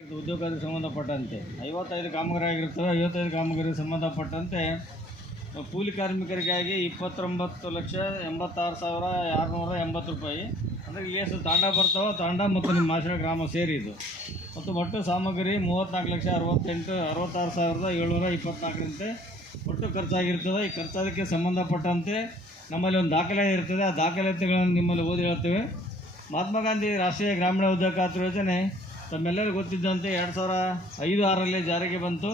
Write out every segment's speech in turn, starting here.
ಉದ್ಯೋಗಕ್ಕೆ ಸಂಬಂಧಪಟ್ಟಂತೆ 55 ಕಾಮಗಾರಿ ಆಗಿರ್ತವೆ. 55 ಕಾಮಗಾರಿಗೆ ಸಂಬಂಧಪಟ್ಟಂತೆ ಕೂಲಿ ಕಾರ್ಮಿಕರಿಗಾಗಿ 29,86,680 ರೂಪಾಯಿ. ಅಂದರೆ ಇಲ್ಲಿ ಎಷ್ಟು ತಾಂಡ ಬರ್ತಾವೆ, ತಾಂಡ ಮತ್ತು ನಿಮ್ಮ ಮಾಷಳ ಗ್ರಾಮ ಸೇರಿ ಇದು. ಮತ್ತು ಒಟ್ಟು ಸಾಮಗ್ರಿ 34,66,724 ಒಟ್ಟು ಖರ್ಚಾಗಿರ್ತದೆ. ಈ ಖರ್ಚಾದಕ್ಕೆ ಸಂಬಂಧಪಟ್ಟಂತೆ ನಮ್ಮಲ್ಲಿ ಒಂದು ದಾಖಲೆ ಇರ್ತದೆ. ಆ ದಾಖಲಾತಿಗಳನ್ನು ನಿಮ್ಮಲ್ಲಿ ಓದಿ ಹೇಳ್ತೇವೆ. ಮಹಾತ್ಮ ಗಾಂಧಿ ರಾಷ್ಟ್ರೀಯ ಗ್ರಾಮೀಣ ಉದ್ಯೋಗ ಖಾತ್ರಿ ಯೋಜನೆ ತಮ್ಮೆಲ್ಲರಿಗೂ ಗೊತ್ತಿದ್ದಂತೆ 2005-6ರಲ್ಲಿ ಜಾರಿಗೆ ಬಂತು.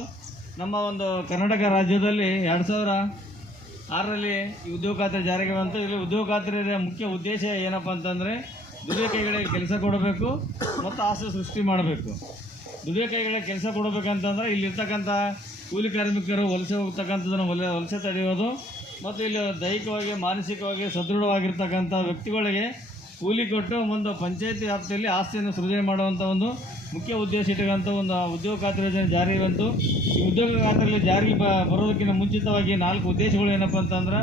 ನಮ್ಮ ಒಂದು ಕರ್ನಾಟಕ ರಾಜ್ಯದಲ್ಲಿ 2006ರಲ್ಲಿ ಈ ಉದ್ಯೋಗ ಖಾತ್ರಿ ಜಾರಿಗೆ ಬಂತು. ಇಲ್ಲಿ ಉದ್ಯೋಗ ಖಾತ್ರಿಯ ಮುಖ್ಯ ಉದ್ದೇಶ ಏನಪ್ಪ ಅಂತಂದರೆ ದುಡಿಯೋ ಕೈಗಳಿಗೆ ಕೆಲಸ ಕೊಡಬೇಕು ಮತ್ತು ಆಸ್ತಿ ಸೃಷ್ಟಿ ಮಾಡಬೇಕು. ದುಡಿಯೋ ಕೈಗಳಿಗೆ ಕೆಲಸ ಕೊಡಬೇಕಂತಂದರೆ ಇಲ್ಲಿರ್ತಕ್ಕಂಥ ಕೂಲಿ ಕಾರ್ಮಿಕರು ವಲಸೆ ಹೋಗ್ತಕ್ಕಂಥದ್ದನ್ನು ವಲಸೆ ತಡೆಯೋದು ಮತ್ತು ಇಲ್ಲಿ ದೈಹಿಕವಾಗಿ ಮಾನಸಿಕವಾಗಿ ಸದೃಢವಾಗಿರ್ತಕ್ಕಂಥ ವ್ಯಕ್ತಿಗಳಿಗೆ ಕೂಲಿ ಕೊಟ್ಟು ಒಂದು ಪಂಚಾಯತಿ ವ್ಯಾಪ್ತಿಯಲ್ಲಿ ಆಸ್ತಿಯನ್ನು ಸೃಜನೆ ಮಾಡುವಂಥ ಒಂದು ಮುಖ್ಯ ಉದ್ದೇಶ ಇಟ್ಟುಕೊಂಥ ಒಂದು ಉದ್ಯೋಗ ಖಾತ್ರಿ ಯೋಜನೆ ಜಾರಿ ಬಂತು. ಈ ಉದ್ಯೋಗ ಖಾತ್ರಿಯಲ್ಲಿ ಜಾರಿಗೆ ಬರೋದಕ್ಕಿಂತ ಮುಂಚಿತವಾಗಿ 4 ಉದ್ದೇಶಗಳು ಏನಪ್ಪ ಅಂತಂದ್ರೆ,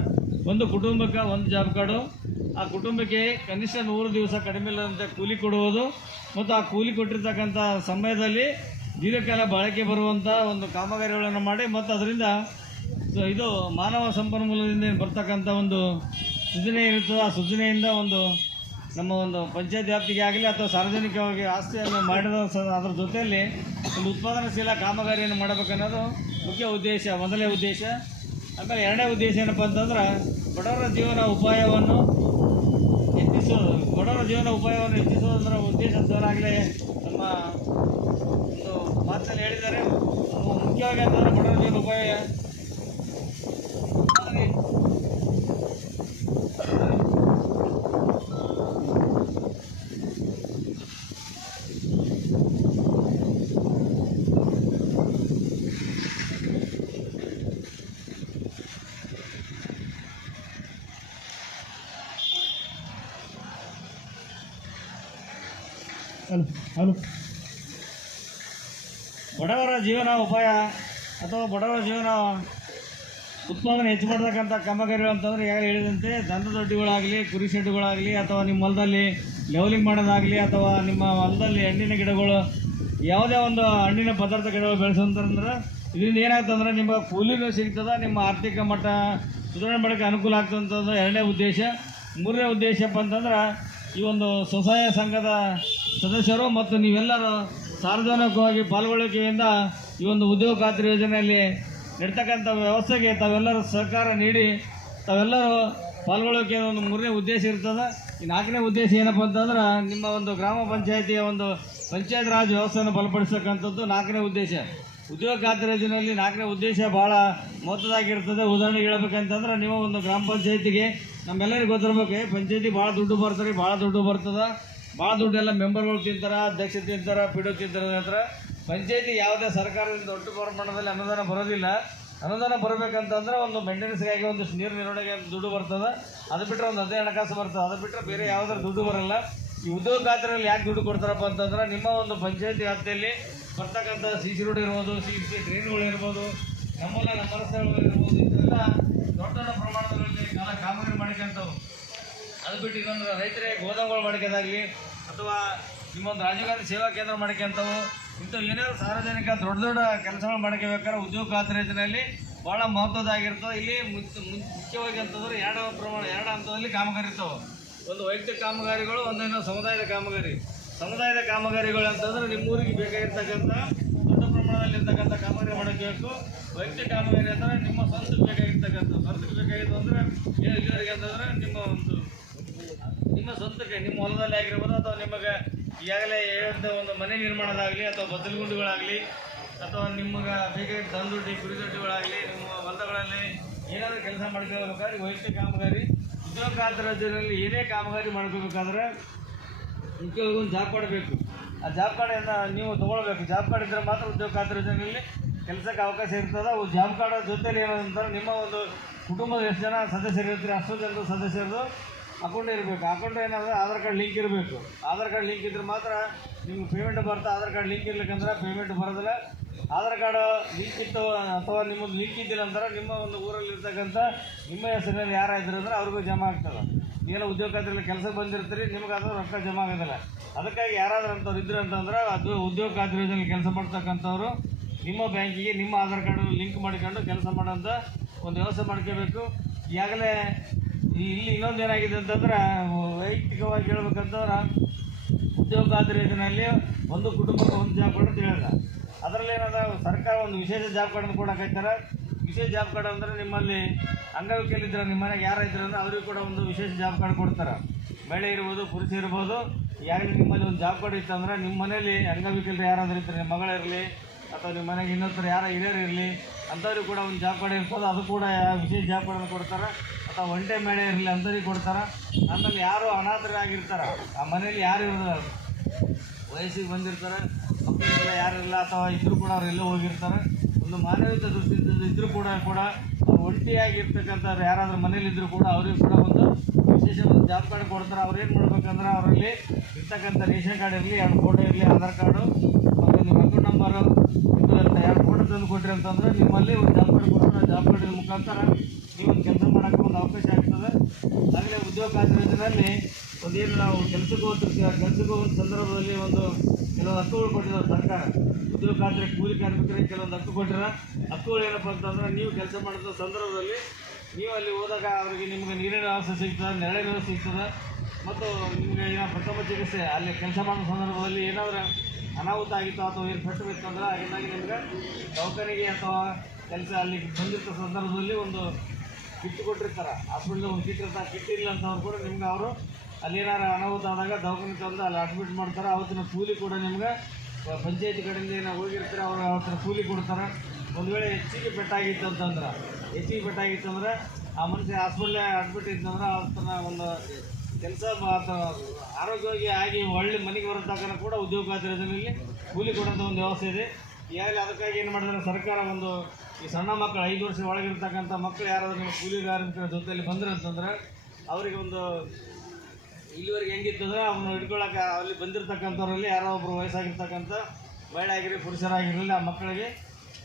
ಒಂದು ಕುಟುಂಬಕ್ಕೆ ಒಂದು ಜಾಬ್ ಕಾರ್ಡು, ಆ ಕುಟುಂಬಕ್ಕೆ ಕನಿಷ್ಠ 100 ದಿವಸ ಕಡಿಮೆ ಇಲ್ಲದಂತೆ ಕೂಲಿ ಕೊಡುವುದು ಮತ್ತು ಆ ಕೂಲಿ ಕೊಟ್ಟಿರ್ತಕ್ಕಂಥ ಸಮಯದಲ್ಲಿ ದೀರ್ಘಕಾಲ ಬಾಳಿಕೆ ಬರುವಂಥ ಒಂದು ಕಾಮಗಾರಿಗಳನ್ನು ಮಾಡಿ ಮತ್ತು ಅದರಿಂದ ಇದು ಮಾನವ ಸಂಪನ್ಮೂಲದಿಂದ ಬರ್ತಕ್ಕಂಥ ಒಂದು ಸೃಜನೆ ಇರುತ್ತದೆ. ಆ ಸೃಜನೆಯಿಂದ ಒಂದು ನಮ್ಮ ಒಂದು ಪಂಚಾಯತ್ ವ್ಯಾಪ್ತಿಗೆ ಆಗಲಿ ಅಥವಾ ಸಾರ್ವಜನಿಕವಾಗಿ ಆಸ್ತಿಯನ್ನು ಮಾಡಿದ ಅದರ ಜೊತೆಯಲ್ಲಿ ಒಂದು ಉತ್ಪಾದನಾಶೀಲ ಕಾಮಗಾರಿಯನ್ನು ಮಾಡಬೇಕನ್ನೋದು ಮುಖ್ಯ ಉದ್ದೇಶ, ಮೊದಲನೇ ಉದ್ದೇಶ. ಆಮೇಲೆ ಎರಡನೇ ಉದ್ದೇಶ ಏನಪ್ಪ ಅಂತಂದ್ರೆ ಬಡವರ ಜೀವನ ಉಪಾಯವನ್ನು ಹೆಚ್ಚಿಸೋದು. ಬಡವರ ಜೀವನ ಉಪಾಯವನ್ನು ಹೆಚ್ಚಿಸೋದ್ರ ಉದ್ದೇಶ ಅಂತವರಾಗಲೇ ನಮ್ಮ ಒಂದು ಮಾತಲ್ಲಿ ಹೇಳಿದ್ದಾರೆ. ಮುಖ್ಯವಾಗಿ ಅಂತಂದರೆ ಬಡವರ ಜೀವನ ಉಪಾಯ ಬಡವರ ಜೀವನ ಉಪಾಯ ಅಥವಾ ಬಡವರ ಜೀವನ ಉತ್ಪಾದನೆ ಹೆಚ್ಚು ಮಾಡತಕ್ಕಂಥ ಕಾಮಗಾರಿಗಳು ಅಂತಂದರೆ ಯಾರು ಹೇಳಿದಂತೆ ದನದ ದೊಡ್ಡಿಗಳಾಗಲಿ, ಕುರಿ ಶೆಡ್ಡುಗಳಾಗಲಿ, ಅಥವಾ ನಿಮ್ಮ ಹೊಲದಲ್ಲಿ ಲೆವೆಲಿಂಗ್ ಮಾಡೋದಾಗಲಿ, ಅಥವಾ ನಿಮ್ಮ ಹೊಲದಲ್ಲಿ ಹಣ್ಣಿನ ಗಿಡಗಳು, ಯಾವುದೇ ಒಂದು ಹಣ್ಣಿನ ಪದಾರ್ಥ ಗಿಡಗಳು ಬೆಳೆಸೋಂತಂದ್ರೆ ಇದರಿಂದ ಏನಾಗ್ತಂದ್ರೆ ನಿಮ್ಮ ಕೂಲಿನೂ ಸಿಗ್ತದೆ, ನಿಮ್ಮ ಆರ್ಥಿಕ ಮಟ್ಟ ಸುಧಾರಣೆ ಮಾಡೋಕ್ಕೆ ಅನುಕೂಲ ಆಗ್ತಂಥದ್ದು ಎರಡನೇ ಉದ್ದೇಶ. ಮೂರನೇ ಉದ್ದೇಶಪ್ಪ ಅಂತಂದ್ರೆ ಈ ಒಂದು ಸ್ವಸಹಾಯ ಸಂಘದ ಸದಸ್ಯರು ಮತ್ತು ನೀವೆಲ್ಲರೂ ಸಾರ್ವಜನಿಕವಾಗಿ ಪಾಲ್ಗೊಳ್ಳುವಿಕೆಯಿಂದ ಈ ಒಂದು ಉದ್ಯೋಗ ಖಾತ್ರಿ ಯೋಜನೆಯಲ್ಲಿ ನಡೀತಕ್ಕಂಥ ವ್ಯವಸ್ಥೆಗೆ ತಾವೆಲ್ಲರೂ ಸಹಕಾರ ನೀಡಿ ತಾವೆಲ್ಲರೂ ಪಾಲ್ಗೊಳ್ಳೋಕೆ ಒಂದು ಮೂರನೇ ಉದ್ದೇಶ ಇರ್ತದೆ. ಈ ನಾಲ್ಕನೇ ಉದ್ದೇಶ ಏನಪ್ಪ ಅಂತಂದ್ರೆ ನಿಮ್ಮ ಒಂದು ಗ್ರಾಮ ಪಂಚಾಯಿತಿಯ ಒಂದು ಪಂಚಾಯತ್ ರಾಜ್ ವ್ಯವಸ್ಥೆಯನ್ನು ಬಲಪಡಿಸ್ತಕ್ಕಂಥದ್ದು ನಾಲ್ಕನೇ ಉದ್ದೇಶ. ಉದ್ಯೋಗ ಖಾತ್ರಿ ಯೋಜನೆಯಲ್ಲಿ ನಾಲ್ಕನೇ ಉದ್ದೇಶ ಭಾಳ ಮಹತ್ವದಾಗಿರ್ತದೆ. ಉದಾಹರಣೆಗೆ ಹೇಳ್ಬೇಕಂತಂದ್ರೆ ನೀವು ಒಂದು ಗ್ರಾಮ ಪಂಚಾಯತಿಗೆ ನಮ್ಮೆಲ್ಲರಿಗೂ ಗೊತ್ತಿರ್ಬೇಕು, ಪಂಚಾಯತಿ ಭಾಳ ದುಡ್ಡು ಬರ್ತಾರೆ, ಭಾಳ ದುಡ್ಡು ಬರ್ತದೆ. ಭಾಳ ದುಡ್ಡೆಲ್ಲ ಮೆಂಬರ್ಗಳು ತಿಂತಾರೆ, ಅಧ್ಯಕ್ಷ ತಿಂತಾರೆ, ಪಿಡು ತಿಂತಾರೆ. ನಂತರ ಪಂಚಾಯತಿ ಯಾವುದೇ ಸರ್ಕಾರದಿಂದ ದೊಡ್ಡ ಪ್ರಮಾಣದಲ್ಲಿ ಅನುದಾನ ಬರೋದಿಲ್ಲ. ಅನುದಾನ ಬರಬೇಕಂತಂದ್ರೆ ಒಂದು ಮೇಂಟೆನೆನ್ಸ್ಗಾಗಿ, ಒಂದು ನೀರು ನಿರ್ವಹಣೆಗೆ ದುಡ್ಡು ಬರ್ತದೆ. ಅದು ಬಿಟ್ಟರೆ ಒಂದು ಅದೇ ಹಣಕಾಸು ಬರ್ತದೆ. ಅದು ಬಿಟ್ಟರೆ ಬೇರೆ ಯಾವುದಾದ್ರು ದುಡ್ಡು ಬರೋಲ್ಲ. ಈ ಉದ್ಯೋಗ ಖಾತ್ರಿಯಲ್ಲಿ ಯಾಕೆ ದುಡ್ಡು ಕೊಡ್ತಾರಪ್ಪ ಅಂತಂದ್ರೆ ನಿಮ್ಮ ಒಂದು ಪಂಚಾಯತಿ ವ್ಯಾಪ್ತಿಯಲ್ಲಿ ಬರ್ತಕ್ಕಂಥ CC ರೋಡ್ ಇರ್ಬೋದು, CC ಡ್ರೈನ್ಗಳು ಇರ್ಬೋದು, ನಮ್ಮ ರಸ್ತೆಗಳು ಇರ್ಬೋದು, ಇದೆಲ್ಲ ದೊಡ್ಡ ದೊಡ್ಡ ಪ್ರಮಾಣದಲ್ಲಿ ಕಾಮಗಾರಿ ಮಾಡ್ಕೊಂತವು. ಅದು ಬಿಟ್ಟು ಇನ್ನೊಂದು ರೈತರಿಗೆ ಗೋದಾಮುಗಳು ಮಾಡ್ಕೋದಾಗಲಿ ಅಥವಾ ನಿಮ್ಮೊಂದು ರಾಜೀವ್ ಗಾಂಧಿ ಸೇವಾ ಕೇಂದ್ರ ಮಾಡ್ಕೊಂತವು, ಇಂಥವು ಏನಾದರೂ ಸಾರ್ವಜನಿಕ ದೊಡ್ಡ ದೊಡ್ಡ ಕೆಲಸಗಳು ಮಾಡ್ಕೋಬೇಕಾದ್ರೆ ಉದ್ಯೋಗ ಖಾತ್ರಿ ಯೋಜನೆಯಲ್ಲಿ ಭಾಳ ಮಹತ್ವದಾಗಿರ್ತವೆ. ಇಲ್ಲಿ ಮುಖ್ಯವಾಗಿ ಅಂತಂದ್ರೆ ಎರಡು ಹಂತದಲ್ಲಿ ಕಾಮಗಾರಿ ಇರ್ತವೆ. ಒಂದು ವೈಯಕ್ತಿಕ ಕಾಮಗಾರಿಗಳು, ಒಂದು ಸಮುದಾಯದ ಕಾಮಗಾರಿ. ಸಮುದಾಯದ ಕಾಮಗಾರಿಗಳು ಅಂತಂದ್ರೆ ನಿಮ್ಮೂರಿಗೆ ಬೇಕಾಗಿರ್ತಕ್ಕಂಥ ದೊಡ್ಡ ಪ್ರಮಾಣದಲ್ಲಿರ್ತಕ್ಕಂಥ ಕಾಮಗಾರಿ ಮಾಡಬೇಕು. ವೈಯಕ್ತಿಕ ಕಾಮಗಾರಿ ಅಂದರೆ ನಿಮ್ಮ ಸ್ವಂತಕ್ಕೆ ಬೇಕಾಗಿರ್ತಕ್ಕಂಥ, ಸ್ವಂತಕ್ಕೆ ಬೇಕಾಗಿತ್ತು ಅಂದರೆ ಇಲ್ಲಿವರೆಗೆ ಅಂತಂದರೆ ನಿಮ್ಮ ಸ್ವಂತಕ್ಕೆ, ನಿಮ್ಮ ಹೊಲದಲ್ಲಿ ಆಗಿರ್ಬೋದು ಅಥವಾ ನಿಮಗೆ ಈಗಾಗಲೇ ಹೇಳಿದ ಒಂದು ಮನೆ ನಿರ್ಮಾಣದಾಗಲಿ ಅಥವಾ ಬದಲುಗುಂಡುಗಳಾಗಲಿ ಅಥವಾ ನಿಮಗೆ ಬೇಕಾಗಿದ್ದ ದನದೊಡ್ಡಿ, ಕುರಿ ದೊಡ್ಡಿಗಳಾಗಲಿ, ನಿಮ್ಮ ಹೊಲಗಳಲ್ಲಿ ಏನಾದರೂ ಕೆಲಸ ಮಾಡ್ಕೋಬೇಕಾದ್ರೆ ವೈಯಕ್ತಿಕ ಕಾಮಗಾರಿ. ಉದ್ಯೋಗ ಖಾತ್ರಿ ಯೋಜನೆಯಲ್ಲಿ ಏನೇ ಕಾಮಗಾರಿ ಮಾಡ್ಕೋಬೇಕಾದ್ರೆ ಮುಖ್ಯವಾಗಿ ಒಂದು ಜಾಬ್ ಕಾರ್ಡ್ ಬೇಕು. ಆ ಜಾಬ್ ಕಾರ್ಡನ್ನು ನೀವು ತೊಗೊಳ್ಬೇಕು. ಜಾಬ್ ಕಾರ್ಡ್ ಇದ್ದರೆ ಮಾತ್ರ ಉದ್ಯೋಗ ಖಾತ್ರಿ ಯೋಜನೆಯಲ್ಲಿ ಕೆಲಸಕ್ಕೆ ಅವಕಾಶ ಇರ್ತದೆ. ಜಾಬ್ ಕಾರ್ಡ್ ಜೊತೆಲಿ ಏನಂತಾರೆ ನಿಮ್ಮ ಒಂದು ಕುಟುಂಬದ ಎಷ್ಟು ಜನ ಸದಸ್ಯರು ಇರ್ತೀರಿ ಅಷ್ಟು ಜನರು ಸದಸ್ಯರದು ಅಕೌಂಟ್ ಇರಬೇಕು. ಅಕೌಂಟ್ ಏನಾದರೂ ಆಧಾರ್ ಕಾರ್ಡ್ ಲಿಂಕ್ ಇರಬೇಕು. ಆಧಾರ್ ಕಾರ್ಡ್ ಲಿಂಕ್ ಇದ್ರೆ ಮಾತ್ರ ನಿಮ್ಗೆ ಪೇಮೆಂಟ್ ಬರುತ್ತೆ. ಆಧಾರ್ ಕಾರ್ಡ್ ಲಿಂಕ್ ಇರ್ಲಿಕ್ಕಂದ್ರೆ ಪೇಮೆಂಟ್ ಬರೋದಿಲ್ಲ. ಆಧಾರ್ ಕಾರ್ಡ್ ಲಿಂಕ್ ಇತ್ತು ಅಥವಾ ನಿಮ್ಮದು ಲಿಂಕ್ ಇದ್ದಿಲ್ಲ ಅಂದ್ರೆ ನಿಮ್ಮ ಒಂದು ಊರಲ್ಲಿ ಇರ್ತಕ್ಕಂಥ ನಿಮ್ಮ ಹೆಸರಿನಲ್ಲಿ ಯಾರಾಯ್ತಾರೆ ಅಂದರೆ ಅವ್ರಿಗೂ ಜಮಾ ಆಗ್ತದೆ. ಏನೋ ಉದ್ಯೋಗ ಖಾತ್ರಿಯಲ್ಲಿ ಕೆಲಸ ಬಂದಿರ್ತೀರಿ, ನಿಮ್ಗೆ ಅದು ರೊಕ್ಕ ಜಮಾ ಆಗೋದಿಲ್ಲ. ಅದಕ್ಕಾಗಿ ಯಾರಾದ್ರೂ ಅಂಥವ್ರು ಇದ್ರು ಅಂತಂದ್ರೆ ಅದು ಉದ್ಯೋಗ ಖಾತ್ರಿ ಯೋಜನೆ ಕೆಲಸ ಮಾಡ್ತಕ್ಕಂಥವ್ರು ನಿಮ್ಮ ಬ್ಯಾಂಕಿಗೆ ನಿಮ್ಮ ಆಧಾರ್ ಕಾರ್ಡ್ ಲಿಂಕ್ ಮಾಡಿಕೊಂಡು ಕೆಲಸ ಮಾಡೋಂಥ ಒಂದು ವ್ಯವಸ್ಥೆ ಮಾಡ್ಕೋಬೇಕು. ಈಗಾಗಲೇ ಇಲ್ಲಿ ಇನ್ನೊಂದು ಏನಾಗಿದೆ ಅಂತಂದ್ರೆ, ವೈಯಕ್ತಿಕವಾಗಿ ಹೇಳ್ಬೇಕಂತಂದ್ರೆ ಉದ್ಯೋಗ ಖಾತ್ರಿ ಯೋಜನೆಯಲ್ಲಿ ಒಂದು ಕುಟುಂಬಕ್ಕೆ ಒಂದು ಜಾಬ್ ಕಾರ್ಡ್ ಅಂತ ಹೇಳಿದ. ಅದರಲ್ಲಿ ಏನಾದ ಸರ್ಕಾರ ಒಂದು ವಿಶೇಷ ಜಾಬ್ ಕಾರ್ಡನ್ನು ಕೊಡೋಕೈತಾರೆ. ವಿಶೇಷ ಜಾಬ್ ಕಾರ್ಡ್ ಅಂದರೆ ನಿಮ್ಮಲ್ಲಿ ಅಂಗವಿಕಲಿದ್ರೆ ನಿಮ್ಮ ಮನೆಗೆ ಯಾರು ಇದ್ರೆ ಅಂದರೆ ಅವ್ರಿಗೆ ಕೂಡ ಒಂದು ವಿಶೇಷ ಜಾಬ್ ಕಾರ್ಡ್ ಕೊಡ್ತಾರೆ. ಮಹಿಳೆ ಇರ್ಬೋದು, ಪುರುಷ ಇರ್ಬೋದು. ಈಗಾಗಲೇ ನಿಮ್ಮಲ್ಲಿ ಒಂದು ಜಾಬ್ ಕಾರ್ಡ್ ಇತ್ತು ಅಂದರೆ ನಿಮ್ಮ ಮನೇಲಿ ಅಂಗವಿಕಲರು ಯಾರಾದರೂ ಇರ್ತಾರೆ, ನಿಮ್ಮ ಮಗಳಿರಲಿ ಅಥವಾ ನಿಮ್ಮ ಮನೆಗೆ ಇನ್ನೊಂದು ಯಾರೋ ಹಿರಿಯರು ಇರಲಿ ಅಂಥವ್ರಿಗೆ ಕೂಡ ಒಂದು ಜಾಬ್ ಕಾರ್ಡ್ ಇರ್ತದೆ. ಅದು ಕೂಡ ವಿಶೇಷ ಜಾಬ್ ಕಾರ್ಡನ್ನು ಕೊಡ್ತಾರೆ. ಅಥವಾ ಒಂಟೆ ಮಹಿಳೆ ಇರಲಿ ಅಂಥವ್ರಿಗೆ ಕೊಡ್ತಾರೆ. ಆಮೇಲೆ ಯಾರು ಅನಾಥರಾಗಿರ್ತಾರೆ, ಆ ಮನೇಲಿ ಯಾರು ಇರೋದಿಲ್ಲ, ವಯಸ್ಸಿಗೆ ಬಂದಿರ್ತಾರೆ, ಮಕ್ಕಳೆಲ್ಲ ಯಾರಿಲ್ಲ ಅಥವಾ ಇದ್ದರೂ ಕೂಡ ಅವರೆಲ್ಲ ಹೋಗಿರ್ತಾರೆ, ಒಂದು ಮಾನವೀಯತೆ ದೃಷ್ಟಿಯಿಂದ ಇದ್ದರೂ ಕೂಡ ಒಂಟಿಯಾಗಿರ್ತಕ್ಕಂಥವ್ರು ಯಾರಾದರೂ ಮನೇಲಿದ್ದರೂ ಕೂಡ ಅವ್ರಿಗೆ ಕೂಡ ಒಂದು ವಿಶೇಷ ಒಂದು ಜಾಬ್ ಕಾರ್ಡ್ ಕೊಡ್ತಾರೆ. ಅವ್ರು ಏನು ಮಾಡ್ಬೇಕಂದ್ರೆ ಅವರಲ್ಲಿ ಇರ್ತಕ್ಕಂಥ ರೇಷನ್ ಕಾರ್ಡ್ ಇರಲಿ, 2 ಫೋಟೋ ಇರಲಿ, ಆಧಾರ್ ಕಾರ್ಡು ಮತ್ತು ನಿಮ್ಮ ಅಕೌಂಟ್ ನಂಬರು ಇದು 2 ಫೋಟೋ ತಂದು ಕೊಟ್ಟರೆ ಅಂತಂದರೆ ನಿಮ್ಮಲ್ಲಿ ಒಂದು ಜಾಬ್ ಕಾರ್ಡ್ ಕೊಡ್ತಾರೆ. ಜಾಬ್ ಕಾರ್ಡಿನ ಮುಖಾಂತರ ನೀವೊಂದು ಕೆಲಸ ಮಾಡೋಕ್ಕೆ ಒಂದು ಅವಕಾಶ ಆಗ್ತದೆ. ಆಗಲೇ ಉದ್ಯೋಗ ಖಾತ್ರಿ ಯೋಜನೆಯಲ್ಲಿ ಒಂದೇನು ನಾವು ಕೆಲಸಕ್ಕೆ ಹೋಗ್ತಿರ್ತೀವಿ, ಆ ಕೆಲಸಕ್ಕೆ ಹೋಗೋ ಸಂದರ್ಭದಲ್ಲಿ ಒಂದು ಕೆಲವೊಂದು ಹಕ್ಕುಗಳು ಕೊಟ್ಟಿದ್ದಾರೆ ಸರ್ಕಾರ. ಉದ್ಯೋಗ ಖಾತ್ರಿ ಕೂಲಿ ಕಾರ್ಮಿಕರಿಗೆ ಕೆಲವೊಂದು ಹಕ್ಕು ಕೊಟ್ಟಿರೋ ಹಕ್ಕುಗಳು ಏನಪ್ಪ ಅಂತಂದ್ರೆ, ನೀವು ಕೆಲಸ ಮಾಡಿದ ಸಂದರ್ಭದಲ್ಲಿ ನೀವು ಅಲ್ಲಿ ಹೋದಾಗ ಅವರಿಗೆ ನಿಮಗೆ ನೀರಿನ ವ್ಯವಸ್ಥೆ ಸಿಗ್ತದೆ, ನೆರಳಿನ ವ್ಯವಸ್ಥೆ ಸಿಗ್ತದೆ. ಮತ್ತು ನಿಮಗೆ ಏನೋ ಪ್ರಥಮ ಚಿಕಿತ್ಸೆ ಅಲ್ಲಿ ಕೆಲಸ ಮಾಡೋ ಸಂದರ್ಭದಲ್ಲಿ ಏನಾದರೂ ಅನಾಹುತ ಆಗಿತ್ತು ಅಥವಾ ಏನು ಪೆಟ್ಟು ಬಿತ್ತು ಅಂದ್ರೆ ಹಾಗಾಗಿ ನಿಮ್ಗೆ ದವಾಖಾನೆಗೆ ಅಥವಾ ಕೆಲಸ ಅಲ್ಲಿ ಬಂದಿರ್ತ ಸಂದರ್ಭದಲ್ಲಿ ಒಂದು ಕಿಟ್ಟು ಕೊಟ್ಟಿರ್ತಾರೆ. ಹಾಸ್ಪಿಟ್ಲಿಗೆ ಒಂದು ಕಿಟ್ ಇರ್ತಾರೆ. ಕಿಟ್ ಇಲ್ಲ ಅಂತವ್ರು ಕೂಡ ನಿಮ್ಗೆ ಅವರು ಅಲ್ಲಿ ಏನಾರು ಅನಾಹುತ ಆದಾಗ ದವಾಖಾನೆ ತಂದು ಅಲ್ಲಿ ಅಡ್ಮಿಟ್ ಮಾಡ್ತಾರೆ. ಅವತ್ತಿನ ಕೂಲಿ ಕೂಡ ನಿಮ್ಗೆ ಪಂಚಾಯತಿ ಕಡೆಯಿಂದ ಏನೋ ಹೋಗಿರ್ತಾರೆ, ಅವರು ಅವತ್ತಿನ ಕೂಲಿ ಕೊಡ್ತಾರೆ. ಒಂದು ವೇಳೆ ಹೆಚ್ಚಿಗೆ ಪೆಟ್ಟಾಗಿತ್ತು ಅಂತಂದ್ರೆ ಆ ಮನುಷ್ಯ ಹಾಸ್ಪಿಟ್ಲೇ ಅಡ್ಮಿಟ್ ಇತ್ತಂದ್ರೆ ಅವತ್ತನ್ನ ಒಂದು ಕೆಲಸ ಆರೋಗ್ಯವಾಗಿ ಆಗಿ ಒಳ್ಳೆ ಮನೆಗೆ ಬರೋತಕ್ಕನ ಕೂಡ ಉದ್ಯೋಗ ಖಾತ್ರಿ ಯೋಜನೆಯಲ್ಲಿ ಕೂಲಿ ಕೊಡೋಂಥ ಒಂದು ವ್ಯವಸ್ಥೆ ಇದೆ. ಈಗಾಗಲೇ ಅದಕ್ಕಾಗಿ ಏನು ಮಾಡಿದ್ರೆ ಸರ್ಕಾರ ಒಂದು ಈ ಸಣ್ಣ ಮಕ್ಕಳು 5 ವರ್ಷ ಒಳಗಿರ್ತಕ್ಕಂಥ ಮಕ್ಕಳು ಯಾರಾದರೂ ನಿಮ್ಮ ಕೂಲಿ ಕಾರ್ಮಿಕರ ಜೊತೆಯಲ್ಲಿ ಬಂದ್ರೆ ಅಂತಂದ್ರೆ ಅವರಿಗೆ ಒಂದು ಇಲ್ಲಿವರೆಗೆ ಹೆಂಗಿತ್ತಂದ್ರೆ ಅವನು ಹಿಡ್ಕೊಳ್ಳೋಕೆ ಅಲ್ಲಿ ಬಂದಿರತಕ್ಕಂಥವ್ರಲ್ಲಿ ಯಾರೋ ಒಬ್ಬರು ವಯಸ್ಸಾಗಿರ್ತಕ್ಕಂಥ ಮಹಿಳೆ ಆಗಿರಲಿ ಪುರುಷರಾಗಿರಲಿ ಆ ಮಕ್ಕಳಿಗೆ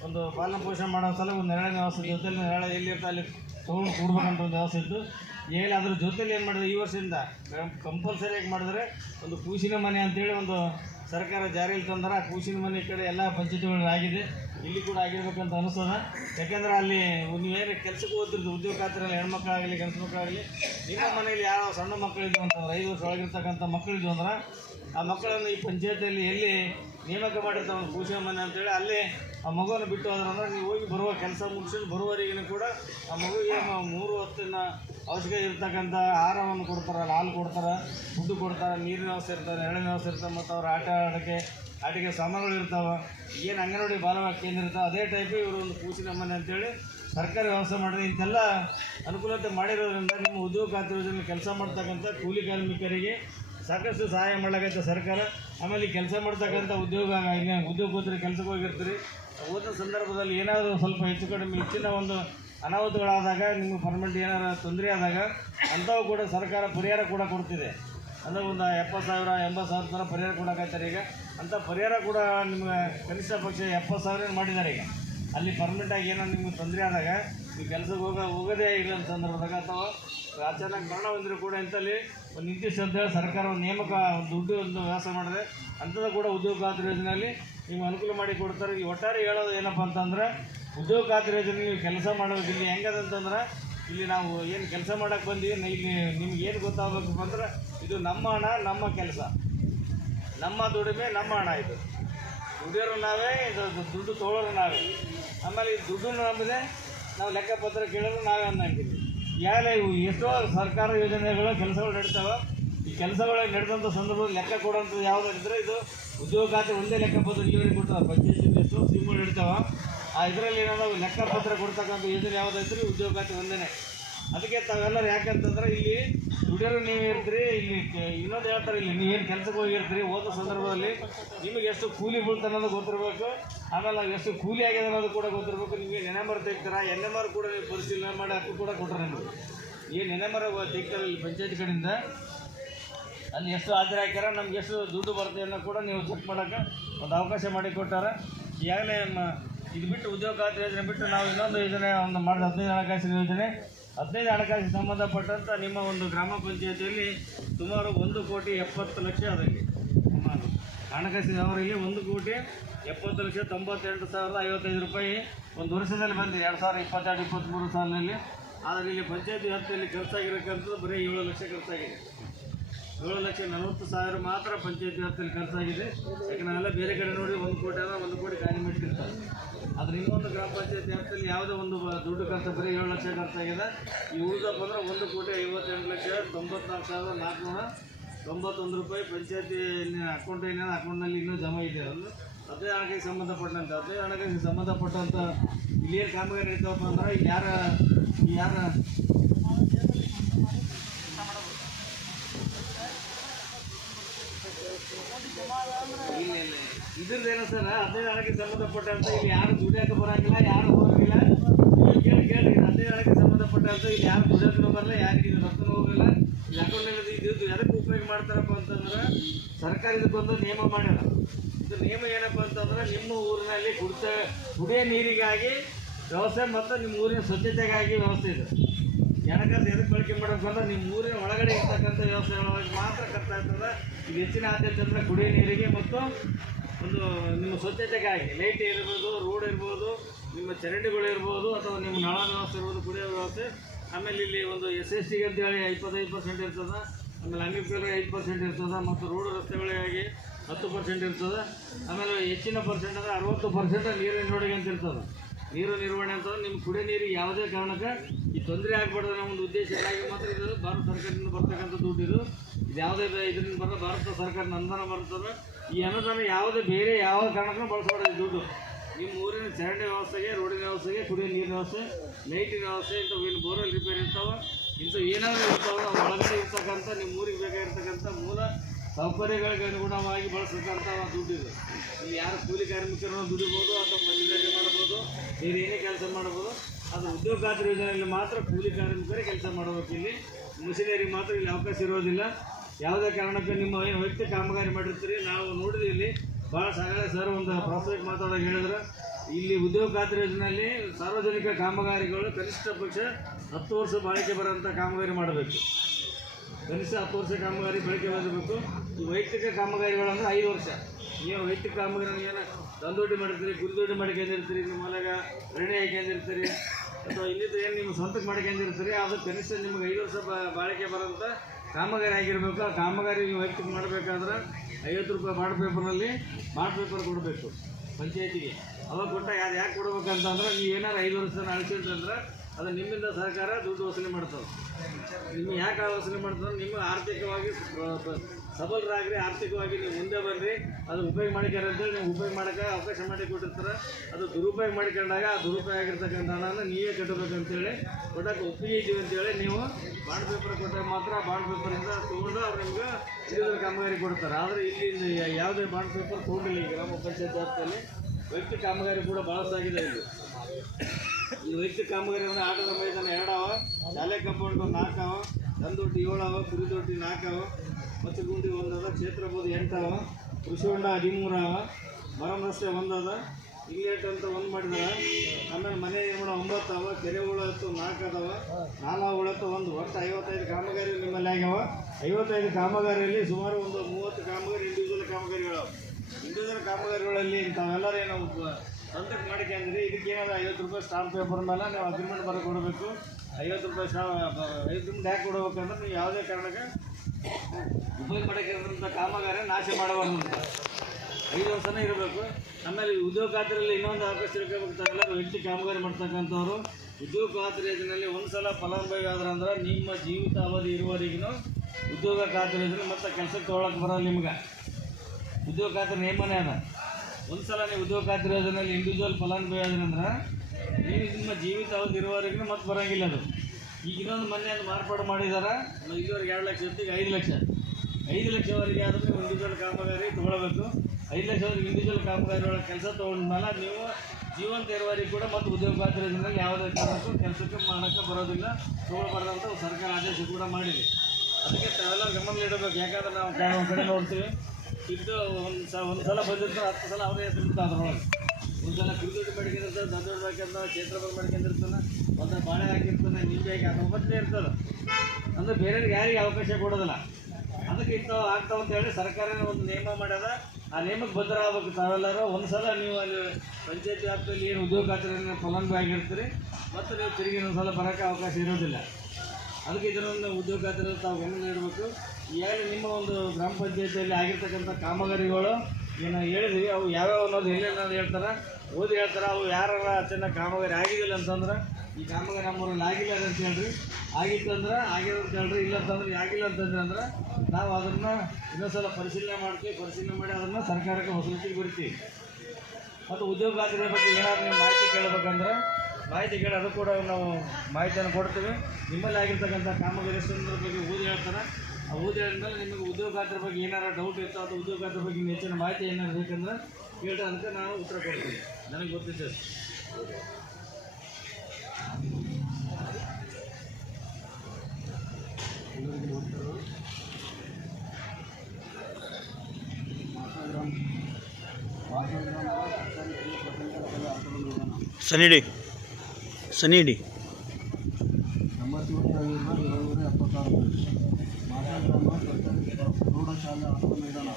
ಒಂದು ಪಾಲನೆ ಪೋಷಣೆ ಮಾಡೋ ಸಲ ಒಂದು ನೆರಳಿನ ವ್ಯವಸ್ಥೆ ಜೊತೆಯಲ್ಲಿ ನೆರಳು ಎಲ್ಲಿರ್ತಾ ಅಲ್ಲಿ ತೊಗೊಂಡು ಕೊಡ್ಬೇಕಂತ ಒಂದು ವ್ಯವಸ್ಥೆ ಇತ್ತು. ಹೇಳಿ ಅದ್ರ ಜೊತೆಲಿ ಏನು ಮಾಡಿದ್ರೆ ಈ ವರ್ಷದಿಂದ ಕಂಪಲ್ಸರಿಯಾಗಿ ಮಾಡಿದ್ರೆ ಒಂದು ಕೂಸಿನ ಮನೆ ಅಂತೇಳಿ ಒಂದು ಸರ್ಕಾರ ಜಾರಿಯಲ್ಲಿ ತಂದ್ರೆ ಆ ಕೂಸಿನ ಮನೆ ಕಡೆ ಎಲ್ಲ ಪಂಚಾಯತಿಗಳಲ್ಲಿ ಆಗಿದೆ, ಇಲ್ಲಿ ಕೂಡ ಆಗಿರ್ಬೇಕಂತ ಅನಿಸ್ತದೆ. ಯಾಕೆಂದರೆ ಅಲ್ಲಿ ನೀವೇನು ಕೆಲಸಕ್ಕೆ ಓದ್ತಿರ್ತೀವಿ ಉದ್ಯೋಗ ಖಾತ್ರಿಯಲ್ಲಿ ಹೆಣ್ಮಕ್ಳಾಗಲಿ ಗಂಡು ಮಕ್ಕಳಾಗಲಿ, ನಿಮ್ಮ ಮನೇಲಿ ಯಾರೋ ಸಣ್ಣ ಮಕ್ಕಳಿದ್ವು ಅಂತಂದ್ರೆ 5 ವರ್ಷ ಒಳಗಿರ್ತಕ್ಕಂಥ ಮಕ್ಕಳಿದ್ವು ಅಂದ್ರೆ ಆ ಮಕ್ಕಳನ್ನು ಈ ಪಂಚಾಯತಿಯಲ್ಲಿ ಎಲ್ಲಿ ನೇಮಕ ಮಾಡಿರ್ತಾವೆ ಒಂದು ಕೂಸಿನ ಮನೆ ಅಂತೇಳಿ ಅಲ್ಲಿ ಆ ಮಗುವನ್ನು ಬಿಟ್ಟು ಹೋದ್ರಂದ್ರೆ ನೀವು ಹೋಗಿ ಬರುವ ಕೆಲಸ ಮುಗಿಸ್ಕೊಂಡು ಬರುವವರೆಗೂ ಕೂಡ ಆ ಮಗುವಿಗೆ 3 ಹೊತ್ತಿನ ಅವಶ್ಯಕತೆ ಇರ್ತಕ್ಕಂಥ ಆಹಾರವನ್ನು ಕೊಡ್ತಾರೆ, ಹಾಲು ಕೊಡ್ತಾರೆ, ಫುಡ್ಡು ಕೊಡ್ತಾರೆ, ನೀರಿನ ವ್ಯವಸ್ಥೆ ಇರ್ತಾರೆ, ನೆರಳಿನ ವ್ಯವಸ್ಥೆ ಇರ್ತಾರೆ, ಮತ್ತು ಅವ್ರ ಆಟಿಕೆ ಸಾಮಾನುಗಳು ಇರ್ತಾವೆ. ಏನು ಅಂಗನವಾಡಿ ಬಾಲವಾಡಿ ಕೇಂದ್ರ ಇರ್ತಾವೆ ಅದೇ ಟೈಪು ಇವರು ಒಂದು ಕೂಸಿನ ಮನೆ ಅಂತೇಳಿ ಸರ್ಕಾರ ವ್ಯವಸ್ಥೆ ಮಾಡಿದೆ. ಇಂತೆಲ್ಲ ಅನುಕೂಲತೆ ಮಾಡಿರೋದ್ರಿಂದ ನಿಮ್ಮ ಉದ್ಯೋಗ ಖಾತ್ರಿ ಯೋಜನೆ ಕೆಲಸ ಮಾಡ್ತಕ್ಕಂಥ ಕೂಲಿ ಕಾರ್ಮಿಕರಿಗೆ ಸಾಕಷ್ಟು ಸಹಾಯ ಮಾಡಲಾಗೈತೆ ಸರ್ಕಾರ. ಆಮೇಲೆ ಕೆಲಸ ಮಾಡ್ತಕ್ಕಂಥ ಉದ್ಯೋಗೋತ್ತರಿ ಕೆಲಸಕ್ಕೆ ಹೋಗಿರ್ತೀರಿ, ಓದೋ ಸಂದರ್ಭದಲ್ಲಿ ಏನಾದರೂ ಸ್ವಲ್ಪ ಹೆಚ್ಚು ಕಡಿಮೆ ಹೆಚ್ಚಿನ ಒಂದು ಅನಾಹುತಗಳಾದಾಗ ನಿಮಗೆ ಪರ್ಮನೆಂಟ್ ಏನಾರು ತೊಂದರೆ ಆದಾಗ ಅಂಥವು ಕೂಡ ಸರ್ಕಾರ ಪರಿಹಾರ ಕೂಡ ಕೊಡ್ತಿದೆ. ಅಂದರೆ ಒಂದು 70,000 80,000 ಥರ ಪರಿಹಾರ ಕೊಡೋಕ್ಕಾಗ್ತಾರೆ. ಈಗ ಅಂಥ ಪರಿಹಾರ ಕೂಡ ನಿಮಗೆ ಕನಿಷ್ಠ ಪಕ್ಷ 70,000 ಮಾಡಿದ್ದಾರೆ. ಈಗ ಅಲ್ಲಿ ಪರ್ಮನೆಂಟಾಗಿ ಏನೋ ನಿಮಗೆ ತೊಂದರೆ ಆದಾಗ ನೀವು ಕೆಲಸಕ್ಕೆ ಹೋಗೋದೇ ಇಲ್ಲ ಅಂತ ಸಂದರ್ಭದಾಗ ಅಥವಾ ಅಚಾನಕ್ ಮರಣ ಹೊಂದಿದ್ರು ಕೂಡ ಇಂಥಲ್ಲಿ ಒಂದು ನಿರ್ದಿಷ್ಟ ಅಂತೇಳಿ ಸರ್ಕಾರ ಒಂದು ನೇಮಕ ದುಡ್ಡು ಒಂದು ವ್ಯವಸ್ಥೆ ಮಾಡಿದೆ. ಅಂಥದ್ದು ಕೂಡ ಉದ್ಯೋಗ ಖಾತ್ರಿ ಯೋಜನೆಯಲ್ಲಿ ನಿಮ್ಗೆ ಅನುಕೂಲ ಮಾಡಿ ಕೊಡ್ತಾರೆ. ಈ ಒಟ್ಟಾರೆ ಹೇಳೋದು ಏನಪ್ಪ ಅಂತಂದರೆ ಉದ್ಯೋಗ ಖಾತ್ರಿ ಯೋಜನೆ ನೀವು ಕೆಲಸ ಮಾಡೋದು ಇಲ್ಲಿ ಹೆಂಗದಂತಂದ್ರೆ ಇಲ್ಲಿ ನಾವು ಏನು ಕೆಲಸ ಮಾಡೋಕ್ಕೆ ಬಂದು ಇಲ್ಲಿ ನಿಮ್ಗೆ ಏನು ಗೊತ್ತಾಗಬೇಕಪ್ಪ ಅಂದ್ರೆ ಇದು ನಮ್ಮ ಹಣ ನಮ್ಮ ಕೆಲಸ, ನಮ್ಮ ದುಡಿಮೆ ನಮ್ಮ ಹಣ. ಇದು ದುಡಿಯೋರು ನಾವೇ, ಇದು ದುಡ್ಡು ತೊಗೊಳ್ಳೋರು ನಾವೇ. ಆಮೇಲೆ ಈ ದುಡ್ಡು ನಮ್ಮದೇ, ನಾವು ಲೆಕ್ಕಪತ್ರ ಕೇಳೋರು ನಾವೇ ಅನ್ನಂಗಿಲ್ಲ. ಈಗಾಗಲೇ ಇವು ಎಷ್ಟೋ ಸರ್ಕಾರ ಯೋಜನೆಗಳು ಕೆಲಸಗಳು ನಡೀತಾವೆ. ಈ ಕೆಲಸಗಳು ನಡೆದಂಥ ಸಂದರ್ಭದಲ್ಲಿ ಲೆಕ್ಕ ಕೊಡೋಂಥದ್ದು ಯಾವುದಾದ್ರೆ ಇದು ಉದ್ಯೋಗ ಖಾತೆ ಒಂದೇ ಲೆಕ್ಕಪತ್ರ ಇಲ್ಲಿವರೆಗೆ ಕೊಡ್ತಾರೆ. ಪಂಚಾಯತಿಂದ ಎಷ್ಟೋ ಸ್ಕೀಮ್ಗಳು ನಡೀತಾವೆ. ಆ ಇದರಲ್ಲಿ ಏನಾದ್ರು ಲೆಕ್ಕಪತ್ರ ಕೊಡ್ತಕ್ಕಂಥ ಯೋಜನೆ ಯಾವುದಾಯ್ತು ಉದ್ಯೋಗ ಖಾತೆ ಒಂದೇ. ಅದಕ್ಕೆ ತಾವೆಲ್ಲರೂ ಯಾಕಂತಂದ್ರೆ ಇಲ್ಲಿ ದುಡಿಯೋರು ನೀವು ಇರ್ತೀರಿ, ಇಲ್ಲಿ ಇನ್ನೊಂದು ಹೇಳ್ತಾರೆ, ಇಲ್ಲಿ ನೀವೇನು ಕೆಲಸಕ್ಕೆ ಹೋಗಿರ್ತೀರಿ ಓದೋ ಸಂದರ್ಭದಲ್ಲಿ ನಿಮಗೆ ಎಷ್ಟು ಕೂಲಿ ಬೀಳ್ತಾ ಅನ್ನೋದು ಗೊತ್ತಿರಬೇಕು. ಆಮೇಲೆ ಎಷ್ಟು ಕೂಲಿ ಆಗಿದೆ ಅನ್ನೋದು ಕೂಡ ಗೊತ್ತಿರಬೇಕು. ನಿಮಗೆ ನೆನೆಮರ ತೆಗಿತಾರೆ, ಎನ್ಎಂಆರ್ ಕೂಡ ನೀವು ಪರಿಶೀಲನೆ ಮಾಡಿ ಹಕ್ಕು ಕೂಡ ಕೊಟ್ಟರೆ ನಿಮಗೆ ಏನು ನೆನೆಮರ ತೆಗಿತಾರೆ ಇಲ್ಲಿ ಪಂಚಾಯತ್ ಕಡೆಯಿಂದ ಅಲ್ಲಿ ಎಷ್ಟು ಹಾಜರು ಹಾಕ್ಯಾರ, ನಮ್ಗೆ ಎಷ್ಟು ದುಡ್ಡು ಬರ್ತದೆ ಅನ್ನೋ ಕೂಡ ನೀವು ಚೆಕ್ ಮಾಡೋಕ್ಕೆ ಒಂದು ಅವಕಾಶ ಮಾಡಿಕೊಟ್ಟಾರೆ. ಈಗಾಗಲೇ ಇದು ಬಿಟ್ಟು ಉದ್ಯೋಗ ಖಾತ್ರಿ ಯೋಜನೆ ಬಿಟ್ಟು ನಾವು ಇನ್ನೊಂದು ಯೋಜನೆ ಒಂದು ಮಾಡಿದ 15 ಹಣಕಾಸಿನ ಯೋಜನೆ 15 ಹಣಕಾಸಿಗೆ ಸಂಬಂಧಪಟ್ಟಂಥ ನಿಮ್ಮ ಒಂದು ಗ್ರಾಮ ಪಂಚಾಯತಿಯಲ್ಲಿ ಸುಮಾರು 1,70,00,000 ಅದರಲ್ಲಿ ಹಣಕಾಸಿನ ಅವರಿಗೆ 1,70,92,058,055 ರೂಪಾಯಿ ಒಂದು ವರ್ಷದಲ್ಲಿ ಬಂದಿದೆ 2022-23 ಸಾಲಿನಲ್ಲಿ. ಆದರೆ ಇಲ್ಲಿ ಪಂಚಾಯತಿ ವ್ಯಾಪ್ತಿಯಲ್ಲಿ ಖರ್ಚಾಗಿರತಕ್ಕಂಥದ್ದು ಬರೀ 7 ಲಕ್ಷ ಖರ್ಚಾಗಿದೆ. 7,40,000 ಮಾತ್ರ ಪಂಚಾಯತಿ ವ್ಯಾಪ್ತಿಯಲ್ಲಿ ಖರ್ಚಾಗಿದೆ. ಯಾಕಂದರೆ ನಾವೆಲ್ಲ ಬೇರೆ ಕಡೆ ನೋಡಿ 1 ಕೋಟಿ ಅಂದರೆ 1 ಕೋಟಿ ಖಾಲಿ ಮಾಡಿಟ್ಟಿರ್ತಾರೆ. ಆದರೆ ಇನ್ನೊಂದು ಗ್ರಾಮ ಪಂಚಾಯತಿ ವ್ಯಾಪ್ತಿಯಲ್ಲಿ ಯಾವುದೇ ಒಂದು ದುಡ್ಡು ಖರ್ಚು ಬರೀ 7 ಲಕ್ಷ ಖರ್ಚಾಗಿದೆ. ಈ ಉಳಿದಪ್ಪ ಅಂದರೆ 1,58,94,491 ರೂಪಾಯಿ ಪಂಚಾಯತಿ ಅಕೌಂಟ್ನಲ್ಲಿ ಇನ್ನೂ ಜಮಾ ಇದೆ. ಒಂದು 15 ಹಣಕಾಸಿಗೆ ಸಂಬಂಧಪಟ್ಟಂತೆ 15 ಹಣಕಾಸಿಗೆ ಸಂಬಂಧಪಟ್ಟಂಥ ಇಲ್ಲಿ ಏನು ಕಾಮಗಾರಿ ನಡೀತಾವಪ್ಪ ಅಂದ್ರೆ ಇಲ್ಲಿ ಯಾರ ಇದ್ರದ್ದೇನೋ ಸರ್ 15 ಹಣಕ್ಕೆ ಸಂಬಂಧಪಟ್ಟಂತ ಇಲ್ಲಿ ಯಾರು ದುಡಿಯೋಕೆ ಬರೋಂಗಿಲ್ಲ, ಯಾರು ಹೋಗೋಂಗಿಲ್ಲ. ಕೇಳಿ 15 ಹಣಕ್ಕೆ ಸಂಬಂಧಪಟ್ಟಂತ ಇಲ್ಲಿ ಯಾರು ದುಡಿಯೋಕೆ ಬರಲ್ಲ, ಯಾರಿಗೆ ಇದು ರೊಕ್ಕ ಹೋಗಲ್ಲ. ಇಲ್ಲಿ ಅಕೌಂಟ್ನಲ್ಲಿ ಇದು ಎದಕ್ಕೆ ಉಪಯೋಗ ಮಾಡ್ತಾರಪ್ಪ ಅಂತಂದ್ರೆ ಸರ್ಕಾರ ಇದಕ್ಕೊಂದು ನಿಯಮ ಮಾಡ್ಯಾರ. ಇದು ನಿಯಮ ಏನಪ್ಪ ಅಂತಂದ್ರೆ ನಿಮ್ಮ ಊರಿನಲ್ಲಿ ಕುಡಿಯೋ ನೀರಿಗಾಗಿ ವ್ಯವಸ್ಥೆ ಮತ್ತು ನಿಮ್ಮ ಊರಿನ ಸ್ವಚ್ಛತೆಗಾಗಿ ವ್ಯವಸ್ಥೆ ಇದೆ. ಹಣಕಾಸು ಎದಕ್ಕೆ ಬಳಕೆ ಮಾಡಬೇಕು ಅಂದ್ರೆ ನಿಮ್ಮ ಊರಿನ ಒಳಗಡೆ ಇರ್ತಕ್ಕಂಥ ವ್ಯವಸ್ಥೆಗಳೊಳಗೆ ಮಾತ್ರ ಖರ್ಚಾಗ್ತದೆ. ಇದು ಹೆಚ್ಚಿನ ಆದ್ಯತೆ ಅಂದರೆ ಕುಡಿಯೋ ನೀರಿಗೆ ಮತ್ತು ಒಂದು ನಿಮ್ಮ ಸ್ವಚ್ಛತೆಗಾಗಿ ಲೈಟ್ ಇರ್ಬೋದು, ರೋಡ್ ಇರ್ಬೋದು, ನಿಮ್ಮ ಚರಂಡಿಗಳು ಇರ್ಬೋದು, ಅಥವಾ ನಿಮ್ಮ ನಳ ವ್ಯವಸ್ಥೆ ಇರ್ಬೋದು, ಕುಡಿಯೋ ವ್ಯವಸ್ಥೆ. ಆಮೇಲೆ ಇಲ್ಲಿ ಒಂದು SST ಅಂತೇಳಿ 25% ಇರ್ತದೆ. ಆಮೇಲೆ ಅಂಗವಿಕಲರಿಗೆ 5% ಇರ್ತದೆ ಮತ್ತು ರೋಡ್ ರಸ್ತೆಗಳಿಗಾಗಿ 10% ಇರ್ತದೆ. ಆಮೇಲೆ ಹೆಚ್ಚಿನ ಪರ್ಸೆಂಟ್ ಅಂದರೆ 60% ನೀರಿನ ನಿರ್ವಹಣೆ ಅಂತ ಇರ್ತದೆ. ನೀರು ನಿರ್ವಹಣೆ ಅಂತಂದ್ರೆ ನಿಮ್ಮ ಕುಡಿಯೋ ನೀರಿಗೆ ಯಾವುದೇ ಕಾರಣಕ್ಕೆ ಈ ತೊಂದರೆ ಆಗಬಾರ್ದು ಅನ್ನೋ ಒಂದು ಉದ್ದೇಶಕ್ಕಾಗಿ ಮಾತ್ರ ಇದು ಭಾರತ ಸರ್ಕಾರದಿಂದ ಬರ್ತಕ್ಕಂಥ ದುಡ್ಡು. ಇದು ಯಾವುದೇ ಇದರಿಂದ ಬರೋ ಭಾರತ ಸರ್ಕಾರ ಅನುದಾನ ಬರ್ತದೆ. ಈ ಅನುದಾನ ಯಾವುದೇ ಬೇರೆ ಯಾವ ಕಾರಣಕ್ಕೂ ಬಳಸಬಾರ್ದು. ಈ ದುಡ್ಡು ನಿಮ್ಮ ಊರಿನ ಚರಂಡಿ ವ್ಯವಸ್ಥೆಗೆ, ರೋಡಿನ ವ್ಯವಸ್ಥೆಗೆ, ಕುಡಿಯೋ ನೀರಿನ ವ್ಯವಸ್ಥೆ, ಲೈಟಿನ ವ್ಯವಸ್ಥೆ, ಇಂಥವು ಇಲ್ಲಿ ಬೋರ್ವೆಲ್ ರಿಪೇರಿ ಇರ್ತಾವೆ, ಇಂಥವು ಏನಾದರೂ ಇರ್ತಾವೆ. ಒಳಗಡೆ ಇರ್ತಕ್ಕಂಥ ನಿಮ್ಮ ಊರಿಗೆ ಬೇಕಾಗಿರ್ತಕ್ಕಂಥ ಮೂಲ ಸೌಕರ್ಯಗಳಿಗೆ ಅನುಗುಣವಾಗಿ ಬಳಸತಕ್ಕಂಥ ದುಡ್ಡು ಇದು. ಇಲ್ಲಿ ಯಾರು ಕೂಲಿ ಕಾರ್ಮಿಕರನ್ನು ದುಡಿಬೋದು ಅಥವಾ ಮಹಿಳೆಯರಿಗೆ ಮಾಡ್ಬೋದು, ಬೇರೆ ಏನೇ ಕೆಲಸ ಮಾಡ್ಬೋದು. ಅದು ಉದ್ಯೋಗ ಖಾತ್ರಿ ಯೋಜನೆಯಲ್ಲಿ ಮಾತ್ರ ಕೂಲಿ ಕಾರ್ಮಿಕರಿಗೆ ಕೆಲಸ ಮಾಡಬೇಕು. ಇಲ್ಲಿ ಮಿಷನರಿಗೆ ಮಾತ್ರ ಇಲ್ಲಿ ಅವಕಾಶ ಇರೋದಿಲ್ಲ. ಯಾವುದೇ ಕಾರಣಕ್ಕೆ ನಿಮ್ಮ ಏನು ವೈಯಕ್ತಿಕ ಕಾಮಗಾರಿ ಮಾಡಿರ್ತೀರಿ. ನಾವು ನೋಡಿದ್ವಿ ಇಲ್ಲಿ ಭಾಳ ಸಗಳೆ ಸರ್ ಒಂದು ಪ್ರಾಸ್ತಾವಿಕ ಮಾತಾಡೋಕೆ ಹೇಳಿದ್ರೆ ಇಲ್ಲಿ ಉದ್ಯೋಗ ಖಾತ್ರಿ ಯೋಜನೆಯಲ್ಲಿ ಸಾರ್ವಜನಿಕ ಕಾಮಗಾರಿಗಳು ಕನಿಷ್ಠ ಪಕ್ಷ 10 ವರ್ಷ ಬಾಳಿಕೆ ಬರೋಂಥ ಕಾಮಗಾರಿ ಮಾಡಬೇಕು. ಕನಿಷ್ಠ 10 ವರ್ಷ ಕಾಮಗಾರಿ ಬಳಕೆ ಬರಬೇಕು. ಈ ವೈಯಕ್ತಿಕ ಕಾಮಗಾರಿಗಳಂದ್ರೆ 5 ವರ್ಷ. ನೀವು ವೈಯಕ್ತಿಕ ಕಾಮಗಾರಿ ಏನು ತಂದೊಡ್ಡಿ ಮಾಡಿರ್ತೀರಿ, ಗುರಿದೊಡ್ಡಿ ಮಾಡ್ಕೊಂಡಿರ್ತೀರಿ, ನಿಮ್ಮ ಮನೆಗೆ ರಣಿ ಹಾಕೊಂಡಿರ್ತೀರಿ, ಅಥವಾ ಇನ್ನಿದ್ದು ಏನು ನಿಮ್ಮ ಸ್ವಂತಕ್ಕೆ ಮಾಡ್ಕೊಂಡಿರ್ತೀರಿ, ಅದು ಕನಿಷ್ಠ ನಿಮ್ಗೆ 5 ವರ್ಷ ಬಾಳಿಕೆ ಬರೋಂಥ ಕಾಮಗಾರಿ ಆಗಿರಬೇಕು. ಆ ಕಾಮಗಾರಿ ನೀವು ವೈಯಕ್ತಿಕ ಮಾಡಬೇಕಾದ್ರೆ 50 ರೂಪಾಯಿ ಬಾಂಡ್ ಪೇಪರ್ನಲ್ಲಿ ಬಾಂಡ್ ಪೇಪರ್ ಕೊಡಬೇಕು ಪಂಚಾಯತಿಗೆ. ಅವಾಗ ಕೊಟ್ಟಾಗ ಅದು ಯಾಕೆ ಕೊಡ್ಬೇಕಂತಂದ್ರೆ ನೀವು ಏನಾರು 5 ವರ್ಷ ಅಳಿಸಿದ್ರೆ ಅದು ನಿಮ್ಮಿಂದ ಸರ್ಕಾರ ದುಡ್ಡು ವಸೂಲಿ ಮಾಡ್ತದೆ. ನಿಮಗೆ ಯಾಕೆ ವಸೂಲಿ ಮಾಡ್ತದೆ? ನಿಮ್ಮ ಆರ್ಥಿಕವಾಗಿ ಸಬಲರಾಗ್ರಿ, ಆರ್ಥಿಕವಾಗಿ ನೀವು ಮುಂದೆ ಬರ್ರಿ, ಅದು ಉಪಯೋಗ ಮಾಡಿಕ್ಯಾರ ಅಂತೇಳಿ ನೀವು ಉಪಯೋಗ ಮಾಡೋಕ್ಕೆ ಅವಕಾಶ ಮಾಡಿ ಕೊಟ್ಟಿರ್ತಾರೆ. ಅದು ದುರುಪಯೋಗ ಮಾಡಿಕೊಂಡಾಗ ಆ ದುರುಪಯೋಗ ಆಗಿರ್ತಕ್ಕಂಥ ಹಣನ ನೀವೇ ಕಟ್ಟಬೇಕಂತೇಳಿ ಕೊಟ್ಟಕ್ಕೆ ಒಪ್ಪಿಗೆ ಇದ್ದೀವಿ ಅಂತೇಳಿ ನೀವು ಬಾಂಡ್ ಪೇಪರ್ ಕೊಟ್ಟಾಗ ಮಾತ್ರ ಬಾಂಡ್ ಪೇಪರಿಂದ ತೊಗೊಂಡು ಅವ್ರು ನಿಮ್ಗೆ ಇಲ್ಲಿಂದ ಕಾಮಗಾರಿ ಕೊಡ್ತಾರೆ. ಆದರೆ ಇಲ್ಲಿ ಯಾವುದೇ ಬಾಂಡ್ ಪೇಪರ್ ತೊಗೊಂಡಿಲ್ಲ. ಈ ಗ್ರಾಮ ಪಂಚಾಯತ್ ವ್ಯಾಪ್ತಿಯಲ್ಲಿ ವೈಯಕ್ತಿಕ ಕಾಮಗಾರಿ ಕೂಡ ಭಾಳಷ್ಟಾಗಿದೆ. ಇಲ್ಲಿ ಈ ವೈಯಕ್ತಿಕ ಕಾಮಗಾರಿ ಅಂದರೆ ಆಟದ ಮೈದಾನ 2 ಅವ, ಶಾಲೆ ಕಾಂಪೌಂಡ್ 4 ಅವ, ತಂದೊಡ್ಡಿ 7 ಅವ, ಕುರಿದೊಡ್ಡಿ 4 ಅವ, ಮತ್ತು ಗುಂಡಿ 1 ಅದ, ಕ್ಷೇತ್ರ ಬೋದು 8 ಅವ, ಕೃಷಿ ಹೊಂಡ 13 ಅವ, ಮರಂ ರಸ್ತೆ 1 ಅದ, ಇಂಗ್ಲೇಟ್ ಅಂತ 1 ಮಾಡಿದಾರೆ. ಆಮೇಲೆ ಮನೆ ನಿರ್ಮಾಣ 9 ಅವ, ಕೆರೆ ಉಳತ್ತು 4 ಅದಾವ, ನಾಲಾ ಉಳತ್ತು 1. ಒಟ್ಟು 55 ಕಾಮಗಾರಿ ನಿಮ್ಮಲ್ಲಿ ಆಗ್ಯಾವ. 55 ಕಾಮಗಾರಿಯಲ್ಲಿ ಸುಮಾರು ಒಂದು 30 ಕಾಮಗಾರಿ ಇಂಡಿವಿಜುವಲ್ ಕಾಮಗಾರಿಗಳವ. ಇಂಡಿವಿಜುವಲ್ ಕಾಮಗಾರಿಗಳಲ್ಲಿ ತಾವೆಲ್ಲರೂ ನಾವು ಸ್ವಂತಕ್ಕೆ ಮಾಡಿಕೊಂಡ್ರಿ. ಇದಕ್ಕೇನಾದ್ರು 50 ರೂಪಾಯಿ ಸ್ಟಾಂಪ್ ಪೇಪರ್ ಮೇಲೆ ನೀವು ಅಗ್ರಿಮೆಂಟ್ ಬರ್ಕೊಡ್ಬೇಕು. 50 ರೂಪಾಯಿ 50 ಯಾಕೆ ಕೊಡ್ಬೇಕಂದ್ರೆ ನೀವು ಯಾವುದೇ ಕಾರಣಕ್ಕೆ ಉಪಯೋಗ ಮಾಡೋಕ್ಕಿರೋಂಥ ಕಾಮಗಾರಿ ನಾಶ ಮಾಡಬಾರ್ದು. 5 ವರ್ಷನೇ ಇರಬೇಕು. ಆಮೇಲೆ ಉದ್ಯೋಗ ಖಾತ್ರಿಯಲ್ಲಿ ಇನ್ನೊಂದು ಅವಕಾಶ ತಿಳ್ಕೊಬೇಕು. ತಾವೆಲ್ಲರೂ ವೈಯಕ್ತಿಕ ಕಾಮಗಾರಿ ಮಾಡ್ತಕ್ಕಂಥವ್ರು ಉದ್ಯೋಗ ಖಾತ್ರಿ ಯೋಜನೆಯಲ್ಲಿ ಒಂದು ಸಲ ಫಲಾನುಭವಿ ಆದ್ರೆ ಅಂದ್ರೆ ನಿಮ್ಮ ಜೀವಿತ ಅವಧಿ ಇರುವವರೆಗೂ ಉದ್ಯೋಗ ಖಾತ್ರಿ ಯೋಜನೆ ಮತ್ತು ಕೆಲಸಕ್ಕೆ ತೊಗೊಳಕ್ಕೆ ಬರೋಲ್ಲ. ನಿಮ್ಗೆ ಉದ್ಯೋಗ ಖಾತ್ರಿ ನೇಮನೇ ಅದ. ಒಂದು ಸಲ ನೀವು ಉದ್ಯೋಗ ಖಾತ್ರಿ ಯೋಜನೆಯಲ್ಲಿ ಇಂಡಿವಿಜುವಲ್ ಫಲಾನುಭವಿ ಆದ್ರೆ ಅಂದ್ರೆ ನೀವು ನಿಮ್ಮ ಜೀವಿತ ಅವಧಿ ಇರುವವರೆಗೂ ಮತ್ತೆ ಬರೋಂಗಿಲ್ಲ. ಅದು ಈಗ ಇನ್ನೊಂದು ಮೊನ್ನೆ ಅದು ಮಾರ್ಪಾಡು ಮಾಡಿದ್ದಾರೆ. ಇಲ್ಲಿವರೆಗೆ 2 ಲಕ್ಷ ಇರ್ತೀವಿ 5 ಲಕ್ಷ. 5 ಲಕ್ಷವರೆಗೆ ಆದರೂ ನೀವು ಇಂಡಿವಿಜುವಲ್ ಕಾಮಗಾರಿ ತೊಗೊಳ್ಬೇಕು. 5 ಲಕ್ಷವರೆಗೆ ಇಂಡಿವಿಜುವಲ್ ಕಾಮಗಾರಿ ಒಳಗೆ ಕೆಲಸ ತೊಗೊಂಡ್ಮೇಲೆ ನೀವು ಜೀವಂತ ಇರುವವರೆಗೆ ಕೂಡ ಮತ್ತು ಉದ್ಯೋಗ ಖಾತ್ರಿ ಯೋಜನೆಯಲ್ಲಿ ಯಾವುದೇ ಕಾರಣಕ್ಕೂ ಕೆಲಸಕ್ಕೆ ಮಾಡೋಕ್ಕೆ ಬರೋದಿಲ್ಲ, ತೊಗೊಳ್ಬಾರ್ದಂತ ಸರ್ಕಾರ ಆದೇಶ ಕೂಡ ಮಾಡಿದೆ. ಅದಕ್ಕೆ ತಾವೆಲ್ಲ ಗಮನ ಇಡಬೇಕು. ಯಾಕಂದ್ರೆ ನಾವು ಕಡೆ ನೋಡ್ತೀವಿ ಇದ್ದು ಒಂದು ಸಲ ಬಂದಿರ್ತಾರೆ 10 ಸಲ ಅವರೇ ತಿಂತಾರೆ ಅದರೊಳಗೆ. ಒಂದ್ಸಲ ಕಿರುದೊಡ್ಡು ಮಾಡ್ಕೊಂಡಿರ್ತಾನೆ, ದೊಡ್ಡ ಹಾಕಿರ್ತಾನೆ, ಕ್ಷೇತ್ರ ಮಾಡ್ಕೊಂಡಿರ್ತಾನೆ, ಮತ್ತು ಬಾಳೆ ಹಾಕಿರ್ತಾನೆ, ನಿಂಬೆ ಹಾಕಿ ಅದು ಒಬ್ಬತ್ತೇ ಇರ್ತದೆ. ಅಂದರೆ ಬೇರೆಯವ್ರಿಗೆ ಯಾರಿಗೆ ಅವಕಾಶ ಕೊಡೋದಿಲ್ಲ. ಅದಕ್ಕೆ ಇಂಥವು ಆಗ್ತಾವ ಅಂತ ಹೇಳಿ ಸರ್ಕಾರ ಒಂದು ನೇಮ ಮಾಡ್ಯದ. ಆ ನೇಮಕ್ಕೆ ಬದ್ಧರಾಗಬೇಕು ತಾವೆಲ್ಲರೂ. ಒಂದು ಸಲ ನೀವು ಅಲ್ಲಿ ಪಂಚಾಯತ್ ವ್ಯಾಪ್ತಿಯಲ್ಲಿ ಏನು ಉದ್ಯೋಗ ಖಾತ್ರಿ ಫಲಾನುಭವಿ ಆಗಿರ್ತೀರಿ, ಮತ್ತು ನೀವು ತಿರುಗಿ ಇನ್ನೊಂದು ಸಲ ಬರೋಕ್ಕೆ ಅವಕಾಶ ಇರೋದಿಲ್ಲ. ಅದಕ್ಕೆ ಇದರೊಂದು ಉದ್ಯೋಗ ಖಾತ್ರಿ ತಾವು ಗಮನ ನೀಡಬೇಕು. ಈಗಾಗಲೇ ನಿಮ್ಮ ಒಂದು ಗ್ರಾಮ ಪಂಚಾಯತಿಯಲ್ಲಿ ಆಗಿರ್ತಕ್ಕಂಥ ಕಾಮಗಾರಿಗಳು ಏನು ಹೇಳಿದ್ವಿ, ಅವು ಯಾವ್ಯಾವ ಅನ್ನೋದು ಎಲ್ಲೆಲ್ಲ ಹೇಳ್ತಾರೆ, ಓದಿ ಹೇಳ್ತಾರೆ. ಅವು ಯಾರ ಚೆನ್ನಾಗಿ ಕಾಮಗಾರಿ ಆಗಿದ್ದಿಲ್ಲ ಅಂತಂದ್ರೆ ಈ ಕಾಮಗಾರಿ ನಮ್ಮೂರಲ್ಲಿ ಆಗಿಲ್ಲ ಅಂತ ಹೇಳ್ರಿ, ಆಗಿತ್ತಂದ್ರೆ ಆಗಿರೋ ಅಂತ ಹೇಳ್ರಿ, ಇಲ್ಲ ಅಂತಂದ್ರೆ ಆಗಿಲ್ಲ ಅಂತಂದ್ರೆ ಅಂದ್ರೆ ನಾವು ಅದನ್ನು ಇನ್ನೊಂದ್ಸಲ ಪರಿಶೀಲನೆ ಮಾಡ್ತೀವಿ. ಪರಿಶೀಲನೆ ಮಾಡಿ ಅದನ್ನು ಸರ್ಕಾರಕ್ಕೆ ವಸೂಲಿಗೆ ಬರ್ತೀವಿ. ಮತ್ತು ಉದ್ಯೋಗ ಖಾತ್ರಿ ಬಗ್ಗೆ ಏನಾದರೂ ನೀವು ಮಾಹಿತಿ ಕೇಳಬೇಕಂದ್ರೆ ಮಾಹಿತಿ ಕೇಳಿ ಅದು ಕೂಡ ನಾವು ಮಾಹಿತಿಯನ್ನು ಕೊಡ್ತೀವಿ. ನಿಮ್ಮಲ್ಲಿ ಆಗಿರ್ತಕ್ಕಂಥ ಕಾಮಗಾರಿ ಬಗ್ಗೆ ಓದಿ ಹೇಳ್ತಾರೆ. ಆ ಓದಿ ಹೇಳಿದ್ಮೇಲೆ ನಿಮಗೆ ಉದ್ಯೋಗ ಖಾತ್ರಿ ಬಗ್ಗೆ ಏನಾರು ಡೌಟ್ ಇತ್ತು, ಅದು ಉದ್ಯೋಗ ಖಾತ್ರಿ ಬಗ್ಗೆ ಹೆಚ್ಚಿನ ಮಾಹಿತಿ ಏನಾರು ಬೇಕಂದ್ರೆ ಕೇಳಿ ಅದಕ್ಕೆ ನಾನು ಉತ್ತರ ಕೊಡ್ತೀನಿ. ನನಗೆ ಗೊತ್ತಿದ್ದೆ ಸನಿಡಿ ಸನಿಡಿ ಪ್ರೌಢಶಾಲೆ ಆಟದ ಮೈದಾನ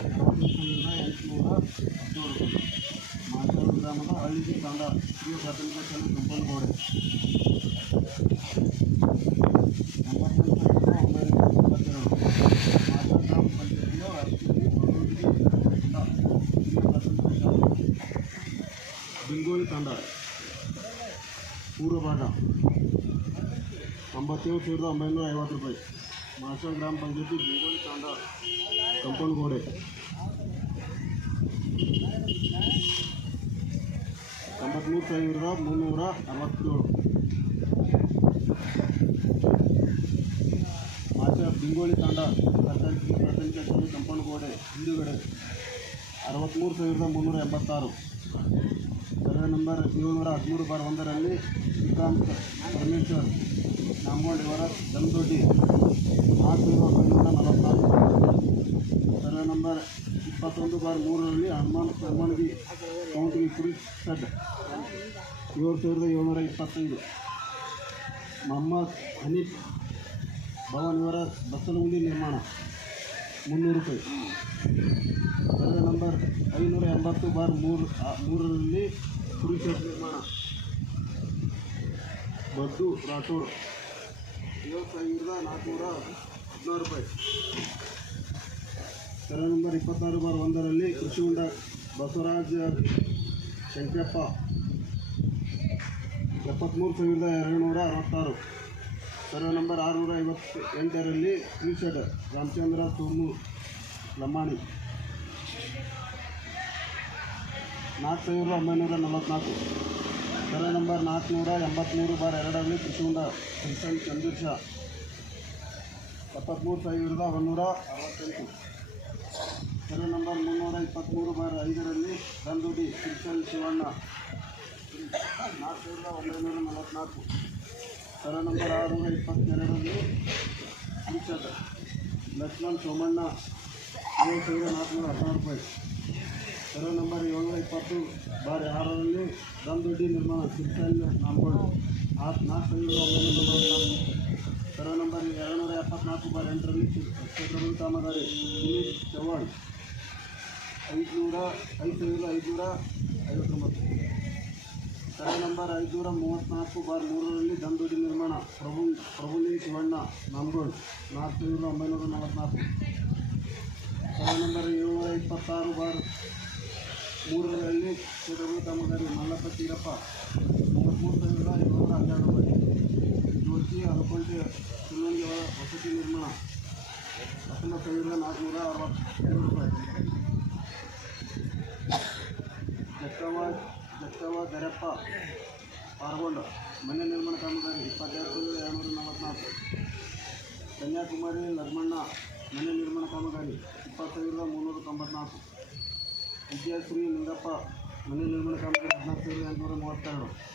817 ಮಾಚೂರು ಗ್ರಾಮದ ಹಳ್ಳಿಗೆ ತಾಂಡ ಹಿರಿಯ ಪ್ರಾಥಮಿಕ ಶಾಲೆ ಕಂಪಲ್ಗೋಡೆ 89,922 ಮಾಚೂರು ಗ್ರಾಮ ಪಂಚಾಯತಿಯ ವ್ಯಾಪ್ತಿಯಲ್ಲಿ ಹಿರಿಯ ಪ್ರಾಥಮಿಕ ಶಾಲೆ ಬಿಂಗೋಳಿ ತಾಂಡ ಪೂರ್ವ ಭಾಗ 97,950 ರೂಪಾಯಿ. ಮಾಚೂರು ಗ್ರಾಮ ಪಂಚಾಯತಿ ಬಿಂಗೋಳಿ ತಾಂಡ ಕಂಪೌಂಡ್ ಗೋಡೆ 93,367. ಮಾಚೂರು ಬಿಂಗೋಳಿ ತಾಂಡ ಸರ್ಕಾರಿ ಪ್ರಾಥಮಿಕ ಶಾಲೆ ಕಂಪೌಂಡ್ ಗೋಡೆ ಹಿಂದುಗಡೆ 63,386. ಸರ್ವೆ ನಂಬರ್ 713/1ರಲ್ಲಿ ಶ್ರೀಕಾಂತ್ ಪರಮೇಶ್ವರ್ ನಾಮಗೋಡ್ ಇವರ ದಮದೊಡ್ಡಿ 4,944. ಸರ್ವೆ ನಂಬರ್ 21/3ರಲ್ಲಿ ಹನುಮಾನ್ಗಿ ಕೌಂಟಿಗೆ ಕುರಿ ಶೆಡ್ 7,725. ಮೊಹಮ್ಮದ್ ಹನೀಫ್ ಭವನ್ ಇವರ ಬಸಲಗುಂಡಿ ನಿರ್ಮಾಣ 300 ರೂಪಾಯಿ. ಸರ್ವೆ ನಂಬರ್ 580/3ರಲ್ಲಿ ಕುರಿ ಶೆಡ್ ನಿರ್ಮಾಣ ಬದ್ದು ರಾಠೋಡ್ 7,416 ರೂಪಾಯಿ. ಸರ್ವೆ ನಂಬರ್ 26/1ರಲ್ಲಿ ಕೃಷಿ ಹೊಂಡ ಬಸವರಾಜ ಶಂಕರಪ್ಪ 73,266. ಸರ್ವೆ ನಂಬರ್ 658ರಲ್ಲಿ ಕುರಿ shed Ramachandra Somu Lamani 4,944. Survey number 483/2ರಲ್ಲಿ ಕೃಷಿ ಹೊಂಡ ಕಿರ್ಸನ್ ಚಂದೂರ್ ಶಾ 73,168. ಸರ್ವೆ ನಂಬರ್ 323/5ರಲ್ಲಿ ದಂದುಡಿ ಕಿರ್ಸನ್ ಶಿವಣ್ಣ 4,944. ಸರ್ವೆ ನಂಬರ್ 622ರಲ್ಲಿ ಕಿರ್ಸನ್ ಲಕ್ಷ್ಮಣ್ ಸೋಮಣ್ಣ 7,416 ರೂಪಾಯಿ. ಸರ್ವೆ ನಂಬರ್ 720/6ರಲ್ಲಿ ದಂದುಡಿ ನಿರ್ಮಾಣ ಕಿರ್ಸನ್ ನಾಮಗೋಡ್ 4,944. ಸರ್ವೆ ನಂಬರ್ 274/8ರಲ್ಲಿ ಕ್ಷೇತ್ರಬಲ್ ಕಾಮಗಾರಿ ದಿಲೀಪ್ ಚವ್ಹಾಣ್ 5,559. ಸರ್ವೆ ನಂಬರ್ 534/3ರಲ್ಲಿ ದಂದುಡಿ ನಿರ್ಮಾಣ ಪ್ರಭುಲಿ ಶಿವಣ್ಣ ನಾಮಗೋಡ್ 4,944. ಸರ್ವೆ ನಂಬರ್ 726/3ರಲ್ಲಿ ಕ್ಷೇತ್ರಬಲ್ ಕಾಮಗಾರಿ ಮಲ್ಲಪ್ಪ ಚೀರಪ್ಪ 33,712 ರೂಪಾಯಿ. ಜ್ಯೋತಿ ಅಲಕೊಂಟೆ ಸುಲ್ಲಂಗಿ ವಸತಿ ನಿರ್ಮಾಣ 19,462 ರೂಪಾಯಿ. ಜಕ್ಕವ ದರಪ್ಪ ಪಾರ್ಗೊಂಡ ಮನೆ ನಿರ್ಮಾಣ ಕಾಮಗಾರಿ 22,244. ಕನ್ಯಾಕುಮಾರಿ ಲಕ್ಷ್ಮಣ್ಣ ಮನೆ ನಿರ್ಮಾಣ ಕಾಮಗಾರಿ 20,394. ವಿದ್ಯಾಶ್ರೀ ಲಿಂಗಪ್ಪ ಮನೆ ನಿರ್ಮಾಣ ಕಾಮಗಾರಿ 14,832.